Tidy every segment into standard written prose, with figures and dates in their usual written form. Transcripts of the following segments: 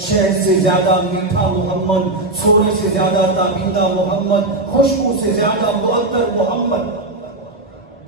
شہد سے زیادہ میٹھا محمد، سونے سے زیادہ تابندہ محمد، خوشبو سے زیادہ معطر محمد،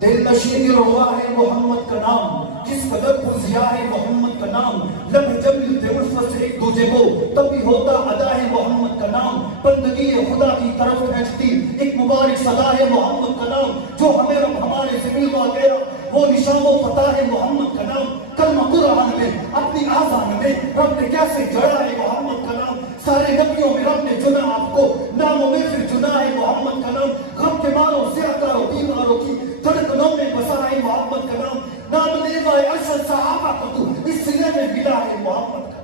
دل نشین روا ہے محمد کا نام، کس قدر پرزیا ہے محمد کا نام، لب جمیل تھے الفت سے ایک دوجے کو تب بھی ہوتا ادا ہے محمد کا نام، بندگی خدا کی طرف کھینچتی ایک مبارک صدا ہے محمد کا نام، جو ہمیں رب ہمارے سے ملوا گیا وہ نشان و پتہ ہے محمد کا نام، کلمہ قرآن میں اپنی آذان میں رب نے کیسے جڑا ہے محمد کا نام، سارے نبیوں میں رب نے چنا آپ کو، ناموں میں پھر چنا ہے محمد کا نام، غم کے ماروں زیادہ بیماروں کی دھڑکنوں میں بسا ہے محمد کا نام، نام لیوا ارشد صحابہ کا تو اس سینے میں ملا ہے محمد کا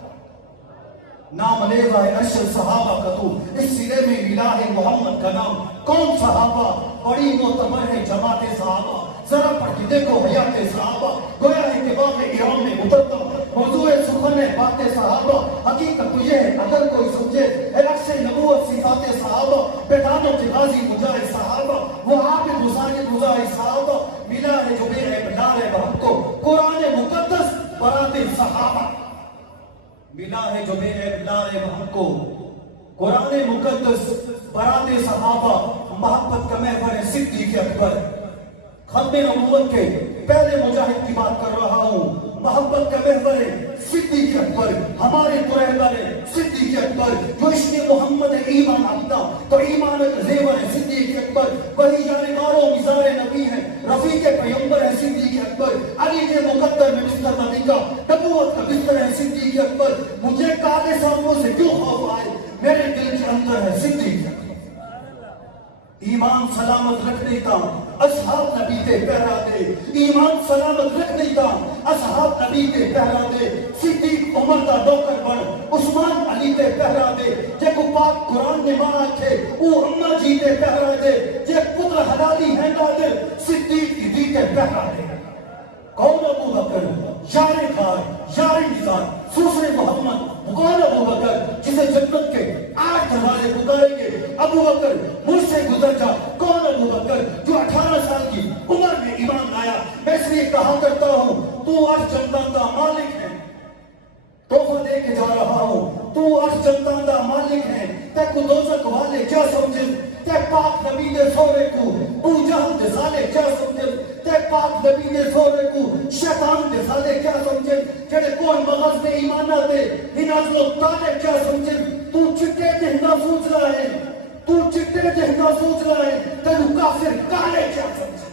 نام، لیوا ارشد صحابہ کا تو اس سینے میں ملا ہے محمد کا نام، کون صحابہ بڑی معتبر ہے جماعت صحابہ، ذرا پڑھ کے دیکھو حیات صحابہ، گویا ہے کہ باغ ایام میں اترتا موضوع سخن ہے بات صحابہ، حقیقت تو یہ ہے اگر کوئی سمجھے عکس نبوت صفات صحابہ، بیدانوں کے غازی مجاہد صحابہ، وہ عابد مزاہد مزاہد صحابہ، ملا ہے جو بے عیب نار ہے ہم کو قرآن مقدس برات صحابہ، ملا ہے جو بے عیب نار ہے ہم کو قرآن مقدس برات صحابہ، محبت کا محور ہے صدیق اکبر، ختم نبوت کے پہلے مجاہد کی بات کر رہا ہوں، محبت کا محور ہے صدیق اکبر، ہمارے رہبر ہے صدیق اکبر، جو عشق محمد ایمان اپنا تو ایمان زیور ہے صدیق اکبر، وہی جانبار و مزار نبی ہے رفیق پیغمبر ہے صدیق اکبر، علی کے مقدر میں بستر نبی کا نبوت کا بستر ہے صدیق اکبر، مجھے کالے ساموں سے کیوں خوف آئے میرے دل کے اندر ہے صدیق اکبر، ایمان سلامت رکھ دیتا اصحاب نبی تے پہرا دے، ایمان سلامت رکھ دیتا اصحاب نبی تے پہرا دے، صدیق عمر دا نوکر بن عثمان علی تے پہرا دے، جے کو پاک قرآن نے ماں آکھے او عمر جی تے پہرا دے، جے پتر حلالی ہے نادر صدیق کی دی تے پہرا دے، کون ابو بکر یار خار یار نثار سوسر محمد، کون ابو بکر جسے جنت کے 8 دروازے پکاریں گے، ابو بکر مجھ سے گزر جا، کون ابو بکر جو 18 سال کی عمر میں ایمان لایا، میں اس لیے کہا کرتا ہوں تو عرش جنتان دا مالک ہے، تحفہ دے کے جا رہا ہوں تو عرش جنتان دا مالک ہے، تے کو دوزخ والے کیا سمجھن، تے پاک نبی دے سورے کو ابو جہل دے سالے کیا سمجھن، تے پاک نبی دے سورے کو شیطان دے سالے کیا سمجھن، جڑے کون مغز دے ایمانہ دے انازل و تالے کیا سمجھن، تو چٹے دہنا سوچ رہا ہے، تو چٹے دہنا سوچ رہا ہے، تینو کافر کالے کیا سمجھن،